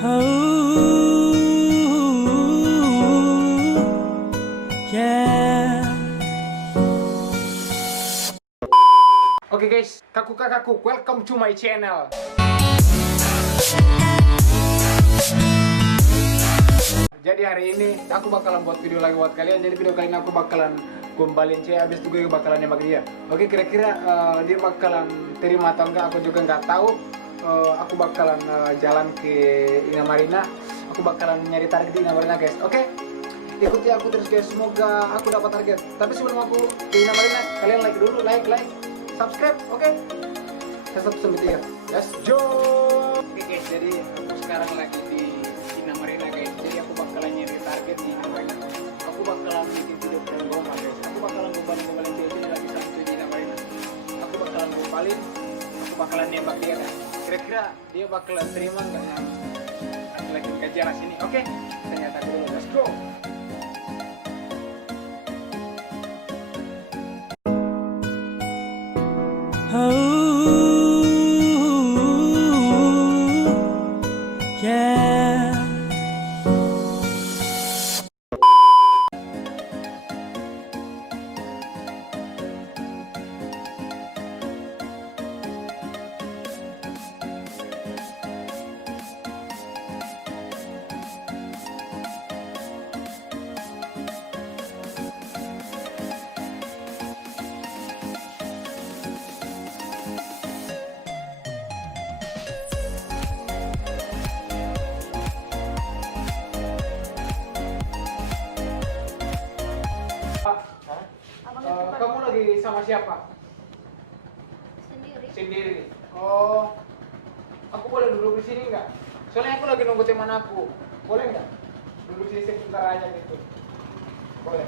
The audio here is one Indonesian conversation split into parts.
Oh, yeah. Oke guys, kakak-kakakku, welcome to my channel. Jadi hari ini aku bakalan buat video lagi buat kalian. Jadi video kali ini aku bakalan gombalin cewek, habis itu gue bakalan nembak dia. Oke, kira-kira dia bakalan terima atau enggak, aku juga nggak tahu. Aku bakalan jalan ke Ina Marina. Aku bakalan nyari target di Ina Marina guys. Oke, ikuti aku terus guys, semoga aku dapat target. Tapi sebelum aku ke Ina Marina, kalian like dulu, like, subscribe, oke? Saya 1 sampai 3. Let's go. Oke guys, jadi aku sekarang lagi di Ina Marina guys. Jadi aku bakalan nyari target di Ina Marina. Aku bakalan bikin video promo guys. Aku bakalan gombalin cewek lagi sampai di Ina Marina. Aku bakalan gombalin, aku bakalan nembak dia kan. Kira-kira dia bakalan terima nggak ya? Aku lagi ke jalan sini. Oke, ternyata dulu. Let's go. Oh, yeah. Kamu lagi sama siapa? Sendiri. Oh, aku boleh duduk di sini nggak? Soalnya aku lagi nunggu teman aku. Boleh nggak? Duduk di sini sebentar aja gitu. Boleh.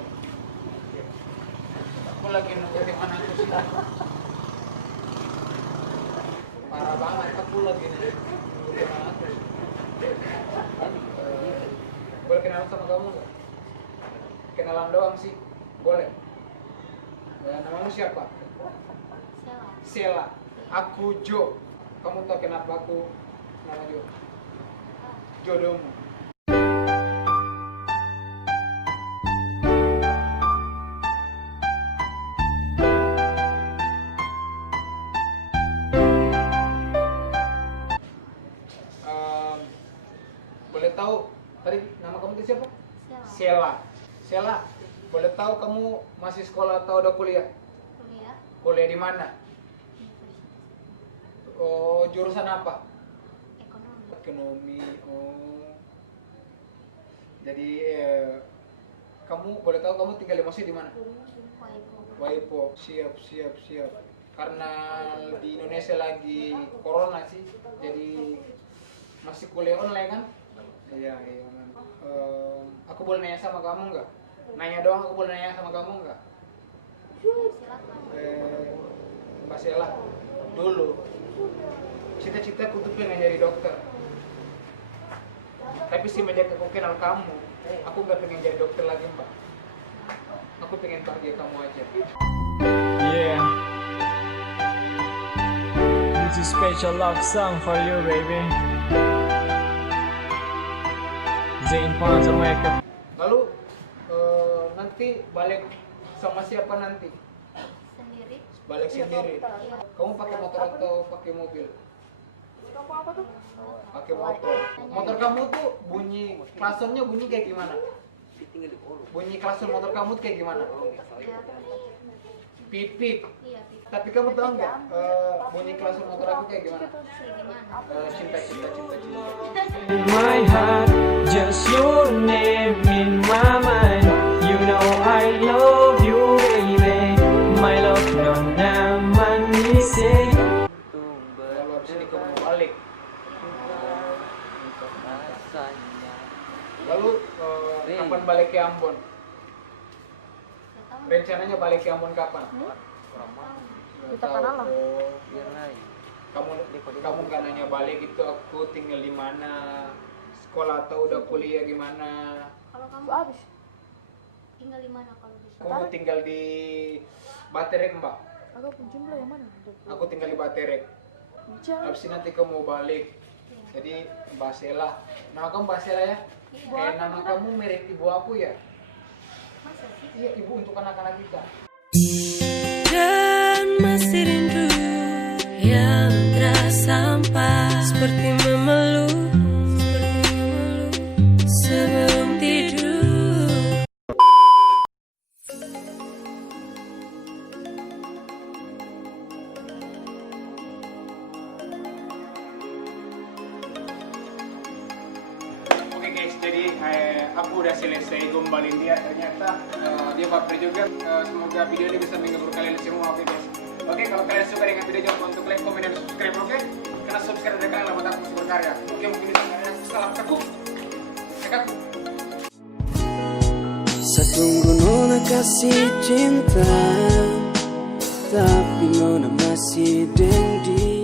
Aku lagi nunggu teman aku sih. Parah banget, aku lagi nunggu teman aku. Boleh kenalan sama kamu nggak? Kenalan doang sih. Boleh. Namamu siapa? Sela. Aku Jo. Kamu tahu kenapa aku nama Jo? Jodohmu. Boleh tahu tadi nama kamu itu siapa? Sela. Sela. Boleh tahu kamu masih sekolah atau udah kuliah? Kuliah di mana? Oh, jurusan apa? Ekonomi. Oh. Jadi kamu boleh tahu kamu tinggal di masih di mana? Waipo. Siap. Karena di Indonesia lagi corona sih, jadi masih kuliah online kan? Iya. Aku boleh nanya sama kamu nggak? Nanya doang, aku boleh nanya sama kamu nggak? Mbak Sela, dulu cita-citaku tuh pengen jadi dokter. Tapi semenjak aku kenal kamu, aku nggak pengen jadi dokter lagi mbak. Aku pengen bahagia kamu aja. Yeah. This is special love song for you, baby. Zain Panzer Makeup. Lalu nanti balik sama siapa nanti? Sendiri. Balik sendiri. Kamu pakai motor atau pakai mobil? Kamu apa tuh? Pakai motor. Motor kamu tuh bunyi klaksonnya bunyi kayak gimana? Bunyi klakson motor kamu tuh kayak gimana? Pipip. Iya, Pip. Tapi kamu tahu nggak bunyi klakson motor aku kayak gimana? Gimana? Cinta. In my heart, just your name in my mind. You know I love you, baby. My love no naman say. Lalu habis ini kamu balik. Lalu kapan balik ke Ambon? Rencananya balik ke Ambon kapan? Kita kenal lah. Kamu nggak nanya balik itu aku tinggal di mana, sekolah atau udah kuliah gimana? Kalau kamu habis tinggal di mana kalau bisa? Kamu tinggal di Baterek mbak. Aku pun jumlah yang mana? Aku tinggal di Baterek. Jangan. Habis ini nanti kamu balik. Jadi Mbak Sela. Nama kamu Mbak Sela ya? Ibu Kayak aku nama juga. kamu mirip ibu aku ya? Masa sih? Iya, ibu untuk anak-anak kita. Dan masih rindu yang terasa hampa, seperti memeluk sebelum tidur. Oke guys, jadi aku udah selesai gombalin dia. Ternyata dia baper juga. Semoga video ini bisa menghibur kalian semua, oke guys. Oke, kalau kalian suka dengan video, jangan lupa untuk like, komen, dan subscribe, oke? Karena subscribe dari kalian lah buat aku terus berkarya. Oke, mungkin itu karena aku salah tekuk. Cekak. Satu nona kasih cinta, tapi nona masih dengdi.